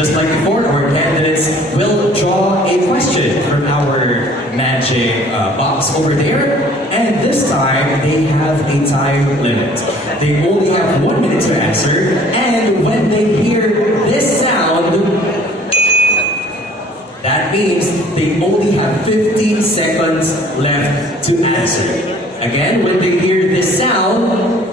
Just like before, our candidates will draw a question from our magic box over there. And this time, they have a time limit. They only have 1 minute to answer. And when they hear this sound, that means they only have 15 seconds left to answer. Again, when they hear this sound,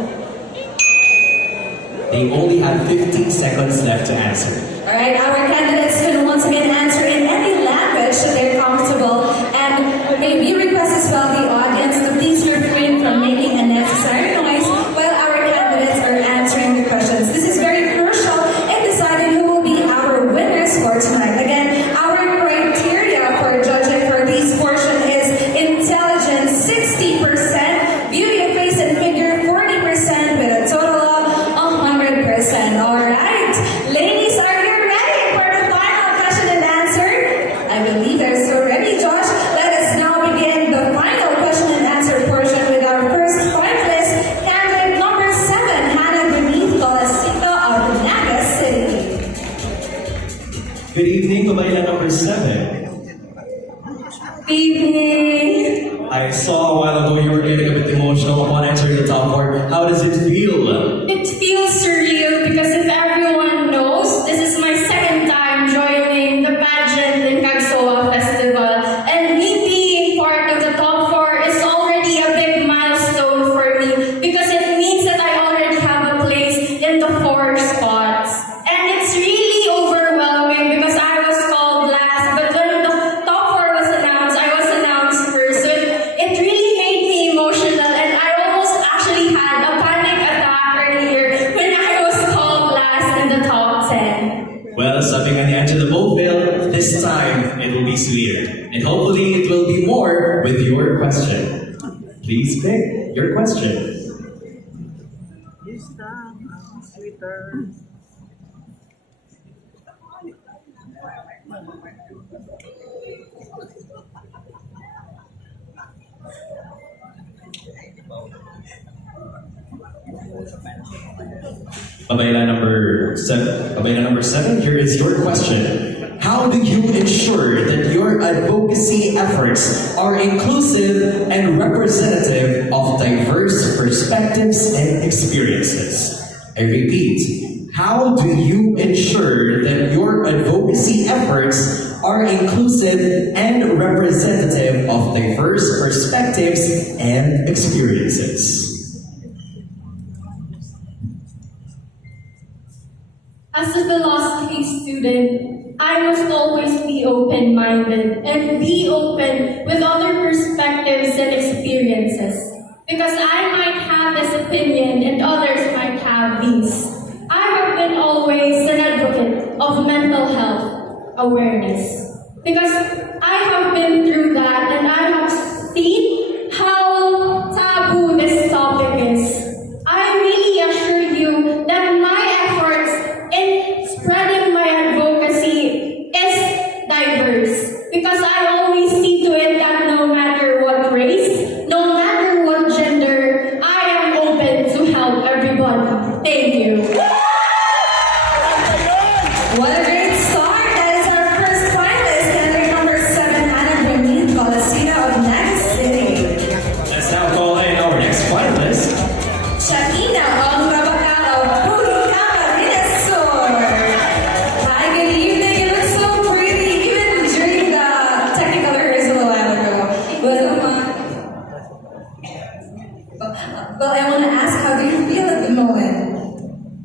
they only have 15 seconds left to answer. Alright, our candidates can once again answer in any language that they're comfortable. And may we request as well the audience to please refrain from making unnecessary noise while our candidates are answering the questions. This is very crucial in deciding who will be our winners for tonight. Again, our criteria for judging for this portion is intelligence 60%, beauty of face and figure 40%, with a total of 100%. Alright, ladies, are you ready for the final question and answer? I believe they're so ready, Josh. Let us now begin the final question and answer portion with our first finalist, candidate number 7, Hannah Beneath Colasita of Naga City. Good evening, Babaylan number 7. Evening. I saw a while ago you were getting a bit emotional upon entering the top 4. How does it feel? It feels surreal because if everyone knows, this is my second time joining the pageant in Cagsawa Festival. And me being part of the top 4 is already a big milestone for me because it means that I already have a place in the 4 spots. And it's really overwhelming because I was called last, but when the top 4 was announced, I was announced first. So it really made me emotional, and I almost actually had a panic attack earlier when I was called last in the top 10. Well, sabi nga ni Angela Boville, this time it will be sweeter. And hopefully it will be more with your question. Please pick your question. This time, sweeter. Babaylan number 7, here is your question. How do you ensure that your advocacy efforts are inclusive and representative of diverse perspectives and experiences? I repeat, how do you ensure that your advocacy efforts are inclusive and representative of diverse perspectives and experiences? As a philosophy student, I must always be open-minded and be open with other perspectives and experiences. Because I might have this opinion and others might have these. I have been always an advocate of mental health awareness. Because I have been through that and I have seen how taboo this topic is. I really assure you that my efforts in spreading my advocacy is diverse. Because I always see to it that no matter what race, no matter what gender, I am open to help everybody. Thank you. What a great start! That is our first finalist, candidate number 7, Hannah Beneath Colasita of Naga City. Let's now call in our next finalist. Shakina of Hi, good evening. You look so pretty, even during the technical rehearsal a while ago. Well, I want to ask, how do you feel at the moment?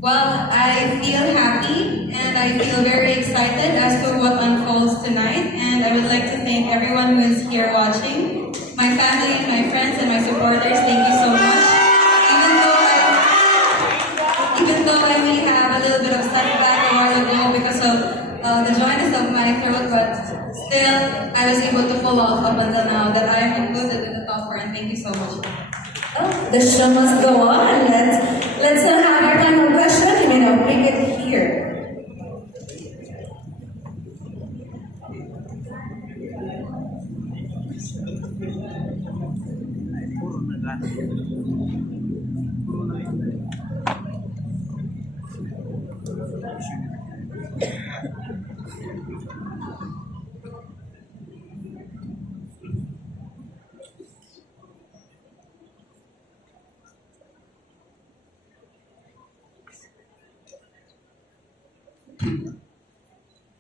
Well, I feel happy and I feel very excited as to what unfolds tonight, and I would like to thank everyone who is here watching. My family, my friends, and my supporters, thank you so much. Even though I may have a little bit of setback a while ago because of the dryness of my throat, but still I was able to pull off up until now that I am included in the top 4, and thank you so much. Oh, the show must go on. Let's not have our final question. You may now pick it here. Coronation.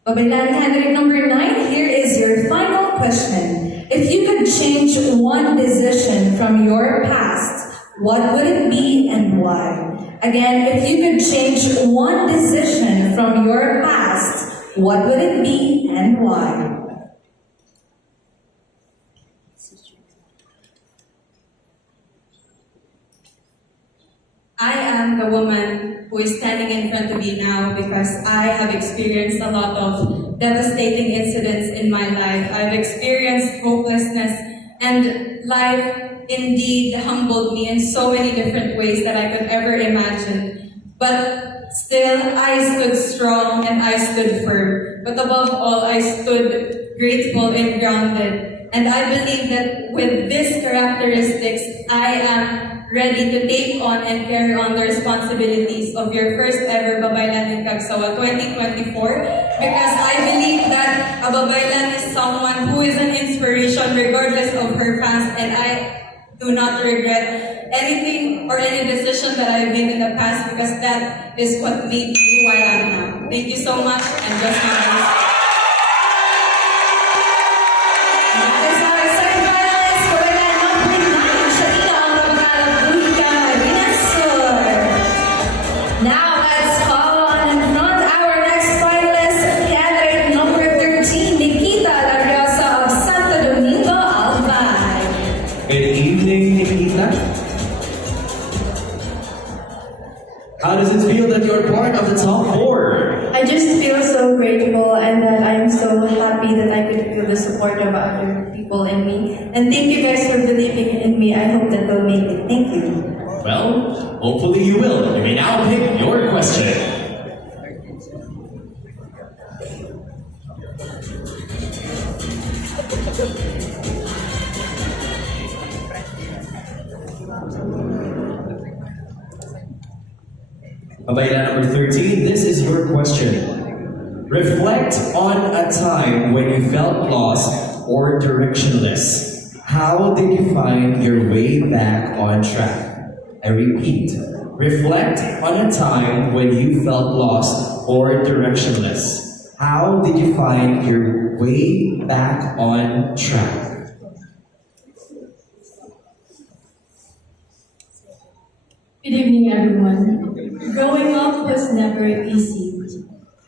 Babaylan candidate number 9, here is your final question. If you could change one decision from your past, what would it be and why? Again, if you could change one decision from your past, what would it be and why? I am the woman who is standing in front of you now because I have experienced a lot of devastating incidents in my life. I've experienced hopelessness, and life indeed humbled me in so many different ways that I could ever imagine. But still, I stood strong and I stood firm. But above all, I stood grateful and grounded. And I believe that with these characteristics, I am ready to take on and carry on the responsibilities of your first ever Babaylan in Cagsawa 2024, because I believe that a Babaylan is someone who is an inspiration regardless of her past, and I do not regret anything or any decision that I've made in the past, because that is what made me who I am now. Thank you so much, and just my Now let's call on in front our next finalist, candidate number 13, Nikita Lariosa of Santo Domingo, Albay. Good evening, Nikita. How does it feel that you're part of the top 4? I just feel so grateful and that I am so happy that I could feel the support of other people in me. And thank you guys for believing in me. I hope that we'll make it. Thank you. Well, hopefully you will. You may now pick your question. Babaylan number 13, this is your question. Reflect on a time when you felt lost or directionless. How did you find your way back on track? I repeat, reflect on a time when you felt lost or directionless. How did you find your way back on track? Good evening, everyone. Growing up was never easy.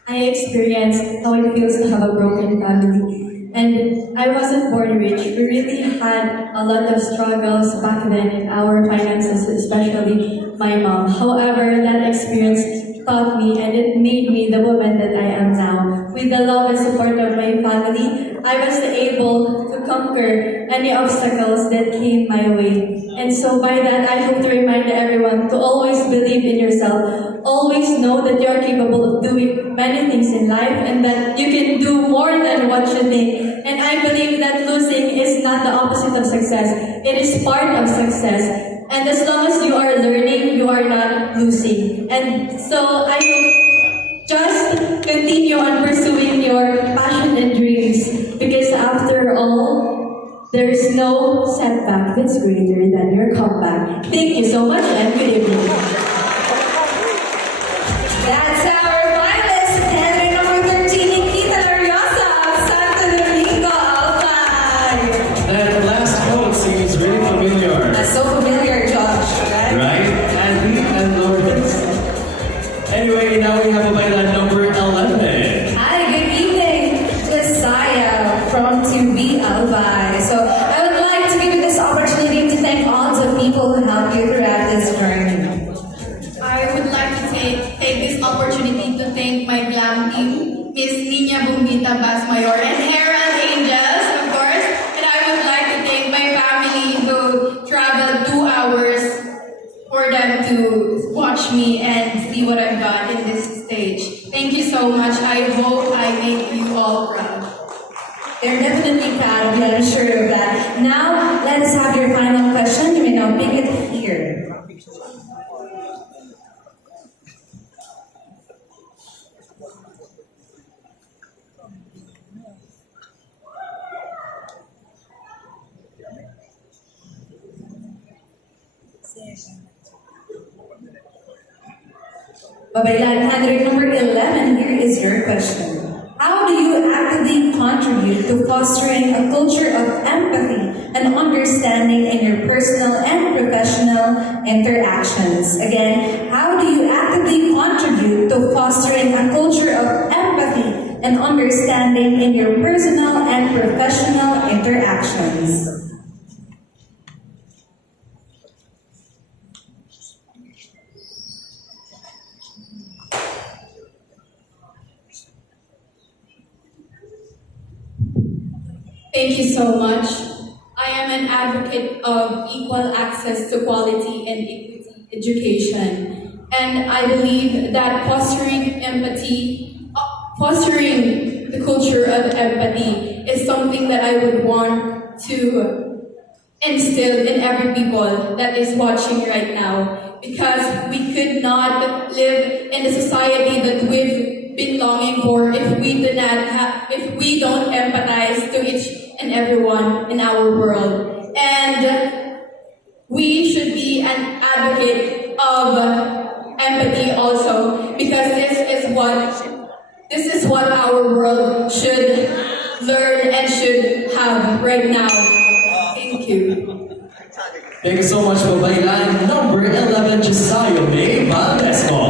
I experienced how it feels to have a broken family. And I wasn't born rich. We really had a lot of struggles back then in our finances, especially my mom. However, that experience taught me and it made me the woman that I am now. With the love and support of my family, I was able to conquer any obstacles that came my way. And so by that, I hope to remind everyone to always believe in yourself. Always know that you are capable of doing many things in life and that you can do more than what you think. And I believe that losing is not the opposite of success. It is part of success. And as long as you are learning, you are not losing. And so I hope just continue on pursuing your passion and dreams, because after all, there is no setback that's greater than your comeback. Thank you so much and good evening. That's our finalist, candidate number 13, Nikita Lariosa of Santo Domingo, Albay. That last quote seems really familiar. That's so familiar, Josh, right? Right? Andy and Lawrence. Anyway, now we have a Babaylan number 11. Hi, good evening, Josiah from TV Albay. So I would like to give you this opportunity to thank all the people who helped you throughout this journey. I would like to take this opportunity to thank my glam team, Miss Nina Bumbita Basmayor and Herald Angels, of course. And I would like to thank my family who traveled 2 hours for them to watch me and see what I've got in this stage. Thank you so much. I hope I make you all proud. They're definitely proud of you, I'm sure of that. Now, let us have your final question. You may now pick it here. Babaylan candidate number 11, here is your question. How do fostering a culture of empathy and understanding in your personal and professional interactions? Again, how do you actively contribute to fostering a culture of empathy and understanding in your personal and professional interactions? Thank you so much. I am an advocate of equal access to quality and equity education. And I believe that fostering the culture of empathy is something that I would want to instill in every people that is watching right now. Because we could not live in the society that we've been longing for if we don't empathize to each and everyone in our world. And we should be an advocate of empathy also, because this is what our world should learn and should have right now. Thank you. Thank you so much, Babaylan. Number 11, Cagsawa, May Valdesco.